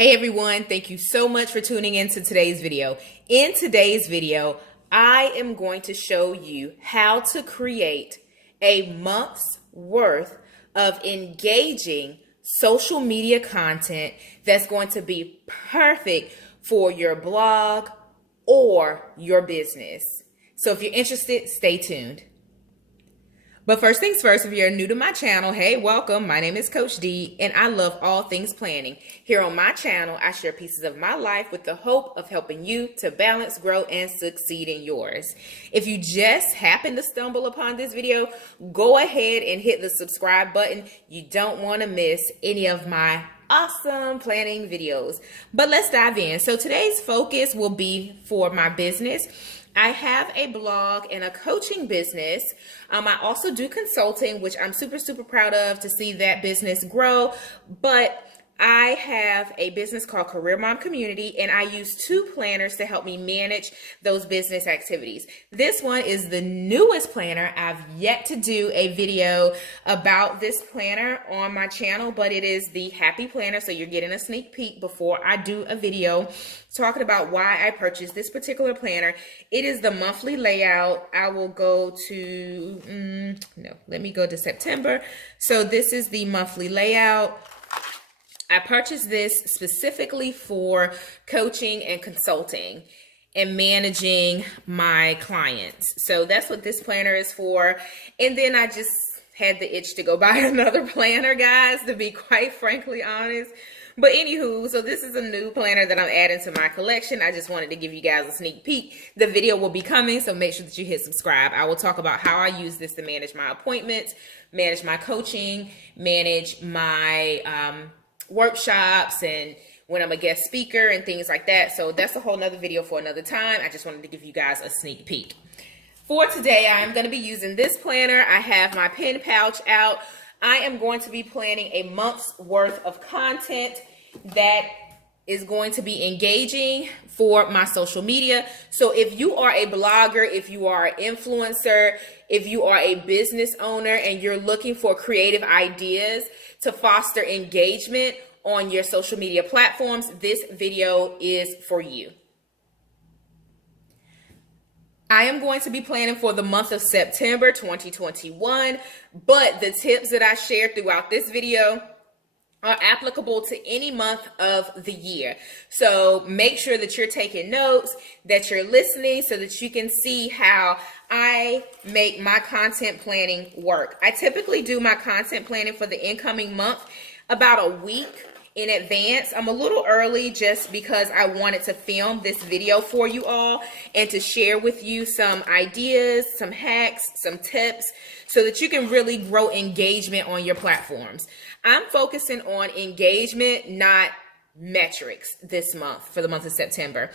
Hey everyone, thank you so much for tuning into today's video. In today's video, I am going to show you how to create a month's worth of engaging social media content that's going to be perfect for your blog or your business. So if you're interested, stay tuned. But first things first, if you're new to my channel, hey, welcome. My name is Coach D, and I love all things planning. Here on my channel, I share pieces of my life with the hope of helping you to balance, grow, and succeed in yours. If you just happen to stumble upon this video, go ahead and hit the subscribe button. You don't want to miss any of my awesome planning videos. But let's dive in. So today's focus will be for my business. I have a blog and a coaching business. I also do consulting, which I'm super proud of to see that business grow. But I have a business called Career Mom Community, and I use two planners to help me manage those business activities. This one is the newest planner. I've yet to do a video about this planner on my channel, but it is the Happy Planner, so you're getting a sneak peek before I do a video talking about why I purchased this particular planner. It is the monthly layout. I will go to, let me go to September. So this is the monthly layout. I purchased this specifically for coaching and consulting and managing my clients. So that's what this planner is for. And then I just had the itch to go buy another planner, guys, to be quite frankly honest. But anywho, so this is a new planner that I'm adding to my collection. I just wanted to give you guys a sneak peek. The video will be coming, so make sure that you hit subscribe. I will talk about how I use this to manage my appointments, manage my coaching, manage my workshops, and when I'm a guest speaker and things like that. So that's a whole nother video for another time. I just wanted to give you guys a sneak peek. For today, I am going to be using this planner. I have my pen pouch out. I am going to be planning a month's worth of content that is going to be engaging for my social media. So if you are a blogger, if you are an influencer, if you are a business owner and you're looking for creative ideas to foster engagement on your social media platforms, this video is for you. I am going to be planning for the month of September 2021, but the tips that I share throughout this video are applicable to any month of the year. So make sure that you're taking notes, that you're listening so that you can see how I make my content planning work. I typically do my content planning for the incoming month about a week in advance. I'm a little early just because I wanted to film this video for you all and to share with you some ideas, some hacks, some tips so that you can really grow engagement on your platforms. I'm focusing on engagement, not metrics this month for the month of September.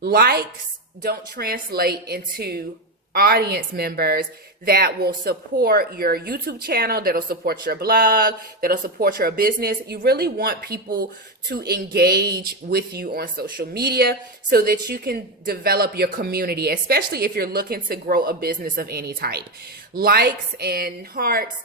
Likes don't translate into audience members that will support your YouTube channel, that'll support your blog, that'll support your business. You really want people to engage with you on social media so that you can develop your community, especially if you're looking to grow a business of any type. Likes and hearts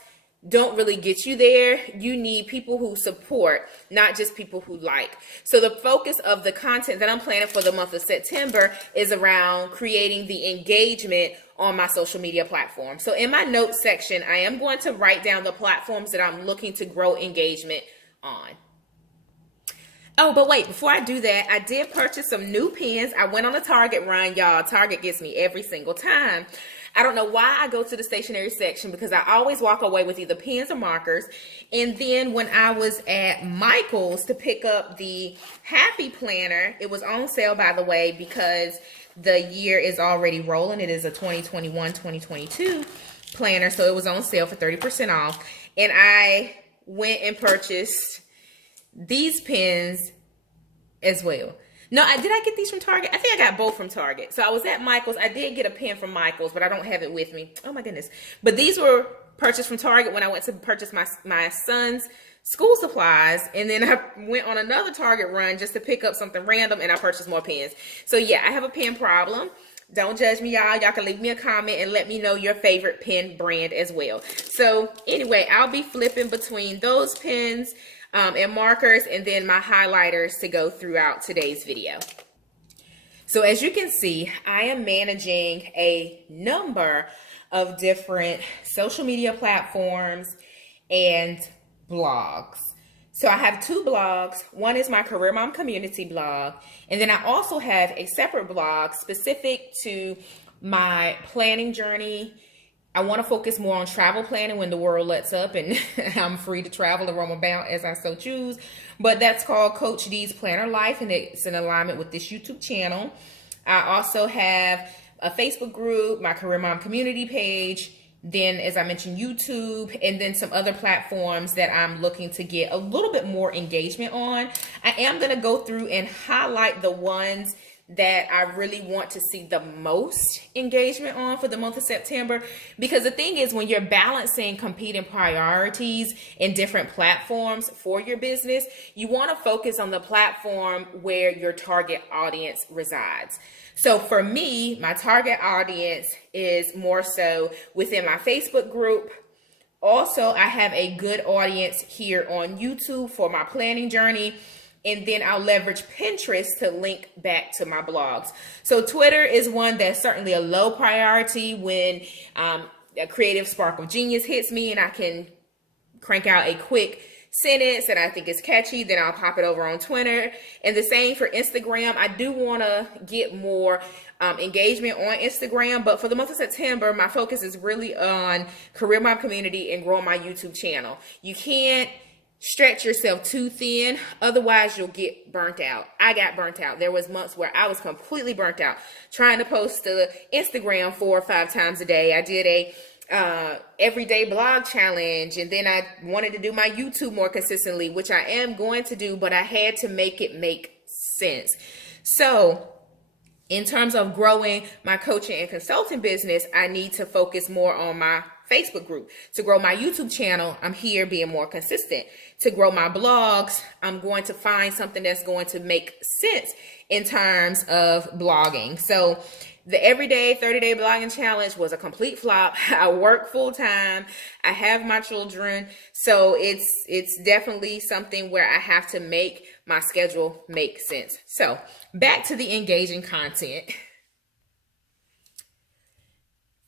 don't really get you there. You need people who support, not just people who like. So the focus of the content that I'm planning for the month of September is around creating the engagement on my social media platform. So in my notes section, I am going to write down the platforms that I'm looking to grow engagement on. Oh, but wait, before I do that, I did purchase some new pens. I went on a Target run, y'all. Target gets me every single time. I don't know why I go to the stationery section because I always walk away with either pens or markers. And then when I was at Michael's to pick up the Happy Planner, it was on sale, by the way, because the year is already rolling. It is a 2021-2022 planner, so it was on sale for 30% off. And I went and purchased these pens as well. No, did I get these from Target? I think I got both from Target. So I was at Michael's. I did get a pen from Michael's, but I don't have it with me. Oh my goodness. But these were purchased from Target when I went to purchase my son's school supplies. And then I went on another Target run just to pick up something random, and I purchased more pens. So yeah, I have a pen problem. Don't judge me, y'all. Y'all can leave me a comment and let me know your favorite pen brand as well. So anyway, I'll be flipping between those pens. and markers, and then my highlighters to go throughout today's video. So as you can see, I am managing a number of different social media platforms and blogs. So I have two blogs. One is my Career Mom Community blog, and then I also have a separate blog specific to my planning journey. I want to focus more on travel planning when the world lets up and I'm free to travel and roam about as I so choose. But that's called Coach D's Planner Life, and it's in alignment with this YouTube channel. I also have a Facebook group, my Career Mom Community page, then, as I mentioned, YouTube, and then some other platforms that I'm looking to get a little bit more engagement on. I am going to go through and highlight the ones that I really want to see the most engagement on for the month of September, because the thing is, when you're balancing competing priorities in different platforms for your business, you want to focus on the platform where your target audience resides. So for me, my target audience is more so within my Facebook group. Also, I have a good audience here on YouTube for my planning journey. And then I'll leverage Pinterest to link back to my blogs. So Twitter is one that's certainly a low priority. When a creative spark of genius hits me and I can crank out a quick sentence that I think is catchy, then I'll pop it over on Twitter. And the same for Instagram. I do want to get more engagement on Instagram, but for the month of September, my focus is really on Career Mom Community and growing my YouTube channel. You can't stretch yourself too thin, otherwise you'll get burnt out. I got burnt out. There was months where I was completely burnt out trying to post to Instagram 4 or 5 times a day. I did a everyday blog challenge, and then I wanted to do my YouTube more consistently, which I am going to do, but I had to make it make sense. So in terms of growing my coaching and consulting business, I need to focus more on my Facebook group. To grow my YouTube channel, I'm here being more consistent. To grow my blogs, I'm going to find something that's going to make sense in terms of blogging. So the everyday 30-day blogging challenge was a complete flop. I work full time. I have my children. So it's definitely something where I have to make my schedule make sense. So back to the engaging content.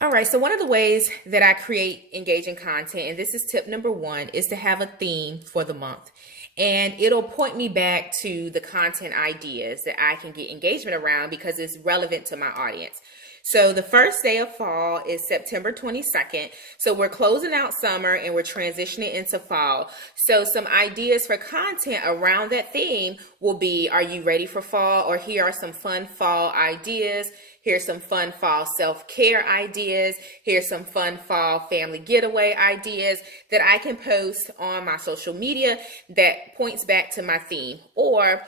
All right, so one of the ways that I create engaging content, and this is tip number 1, is to have a theme for the month. And it'll point me back to the content ideas that I can get engagement around because it's relevant to my audience. So the first day of fall is September 22nd. So we're closing out summer and we're transitioning into fall. So some ideas for content around that theme will be, are you ready for fall? Or here are some fun fall ideas. Here's some fun fall self-care ideas. Here's some fun fall family getaway ideas that I can post on my social media that points back to my theme. Or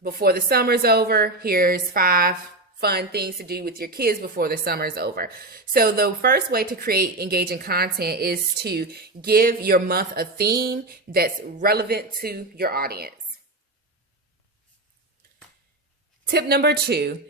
before the summer's over, here's 5 fun things to do with your kids before the summer's over. So the first way to create engaging content is to give your month a theme that's relevant to your audience. Tip number 2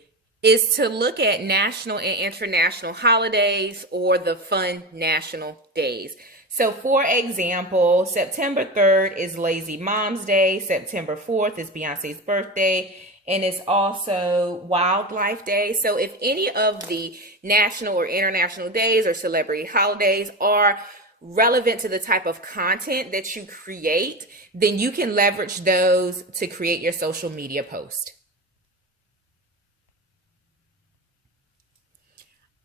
is to look at national and international holidays or the fun national days. So for example, September 3rd is Lazy Mom's Day. September 4th is Beyonce's birthday. And it's also Wildlife Day. So if any of the national or international days or celebrity holidays are relevant to the type of content that you create, then you can leverage those to create your social media post.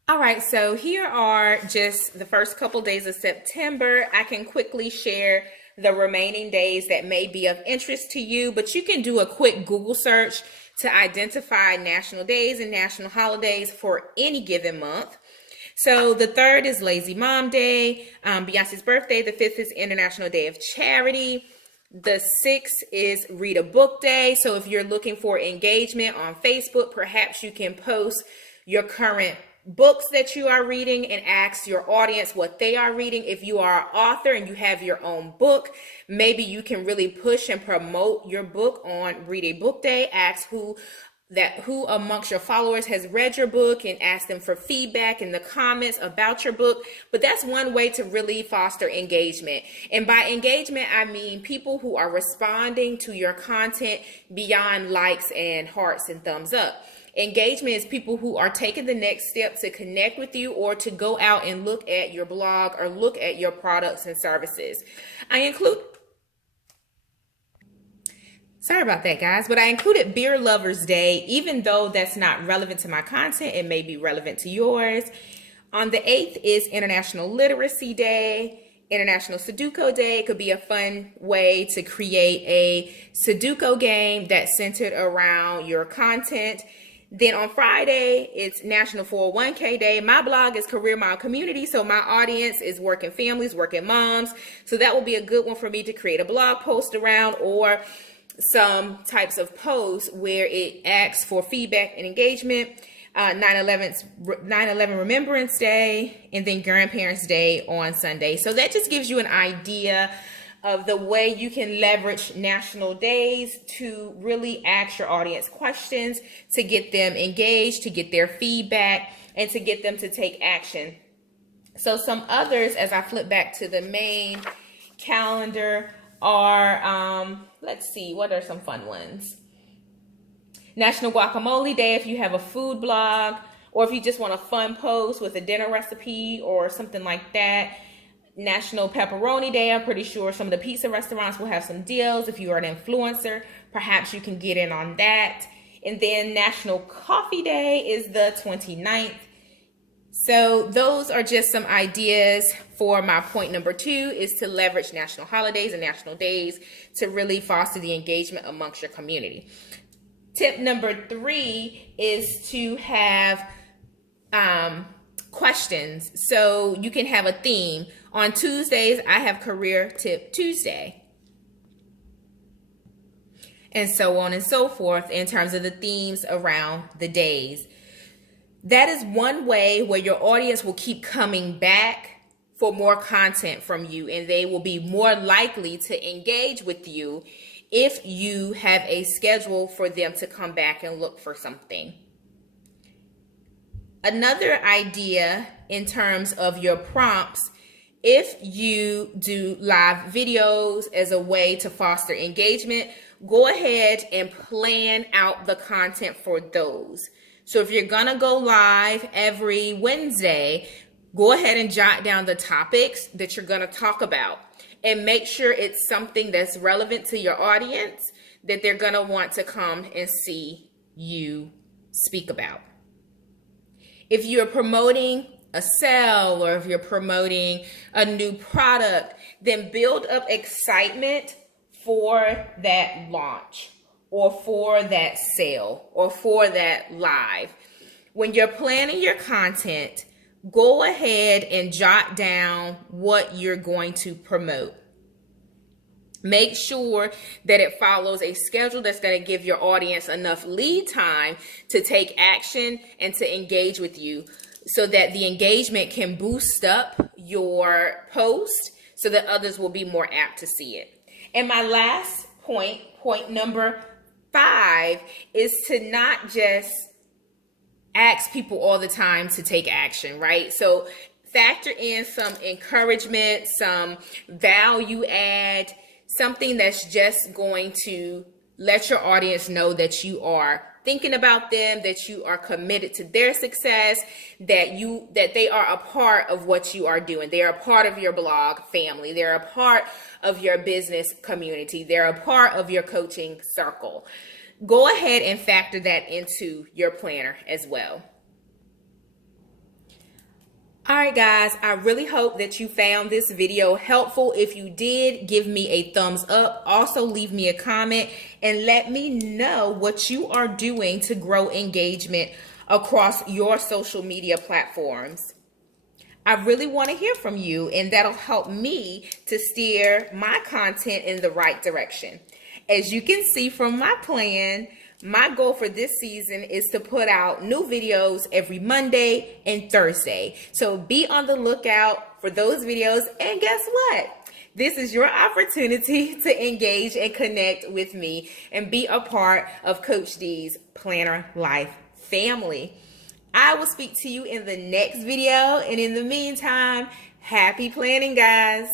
All right, so here are just the first couple days of September. I can quickly share the remaining days that may be of interest to you, but you can do a quick Google search to identify national days and national holidays for any given month. So the 3rd is Lazy Mom Day, Beyonce's birthday. The 5th is International Day of Charity. The 6th is Read a Book Day. So if you're looking for engagement on Facebook, perhaps you can post your current books that you are reading and ask your audience what they are reading. If you are an author and you have your own book, maybe you can really push and promote your book on Read a Book Day. Ask who who amongst your followers has read your book, and ask them for feedback in the comments about your book. But that's one way to really foster engagement. And by engagement, I mean people who are responding to your content beyond likes and hearts and thumbs up. Engagement is people who are taking the next step to connect with you or to go out and look at your blog or look at your products and services. Sorry about that, guys, but I included Beer Lovers Day. Even though that's not relevant to my content, it may be relevant to yours. On the 8th is International Literacy Day, International Sudoku Day. It could be a fun way to create a Sudoku game that's centered around your content. Then on Friday, it's National 401k Day. My blog is Career Mom Community, so my audience is working families, working moms. So that will be a good one for me to create a blog post around, or some types of posts where it asks for feedback and engagement. 9/11 Remembrance Day, and then Grandparents Day on Sunday. So that just gives you an idea of the way you can leverage national days to really ask your audience questions, to get them engaged, to get their feedback, and to get them to take action. So some others, as I flip back to the main calendar, are, let's see, what are some fun ones? National Guacamole Day if you have a food blog, or if you just want a fun post with a dinner recipe or something like that. National Pepperoni Day, I'm pretty sure some of the pizza restaurants will have some deals. If you are an influencer, perhaps you can get in on that. And then National Coffee Day is the 29th. So those are just some ideas for my point number 2, is to leverage national holidays and national days to really foster the engagement amongst your community. Tip number 3 is to have questions. So you can have a theme. On Tuesdays, I have Career Tip Tuesday, and so on and so forth in terms of the themes around the days. That is one way where your audience will keep coming back for more content from you, and they will be more likely to engage with you if you have a schedule for them to come back and look for something. Another idea in terms of your prompts, if you do live videos as a way to foster engagement, go ahead and plan out the content for those. So if you're gonna go live every Wednesday, go ahead and jot down the topics that you're gonna talk about, and make sure it's something that's relevant to your audience that they're gonna want to come and see you speak about. If you're promoting a sale, or if you're promoting a new product, then build up excitement for that launch, or for that sale, or for that live. When you're planning your content, go ahead and jot down what you're going to promote. Make sure that it follows a schedule that's going to give your audience enough lead time to take action and to engage with you, so that the engagement can boost up your post so that others will be more apt to see it. And my last point number 5, is to not just ask people all the time to take action, right? So factor in some encouragement, some value add, something that's just going to let your audience know that you are thinking about them, that you are committed to their success, that they are a part of what you are doing. They're a part of your blog family. They're a part of your business community. They're a part of your coaching circle. Go ahead and factor that into your planner as well. All right, guys, I really hope that you found this video helpful. If you did, give me a thumbs up. Also, leave me a comment and let me know what you are doing to grow engagement across your social media platforms. I really want to hear from you, and that'll help me to steer my content in the right direction. As you can see from my plan, my goal for this season is to put out new videos every Monday and Thursday. So be on the lookout for those videos. And guess what? this is your opportunity to engage and connect with me and be a part of Coach D's Planner Life family. I will speak to you in the next video, and in the meantime, happy planning, guys.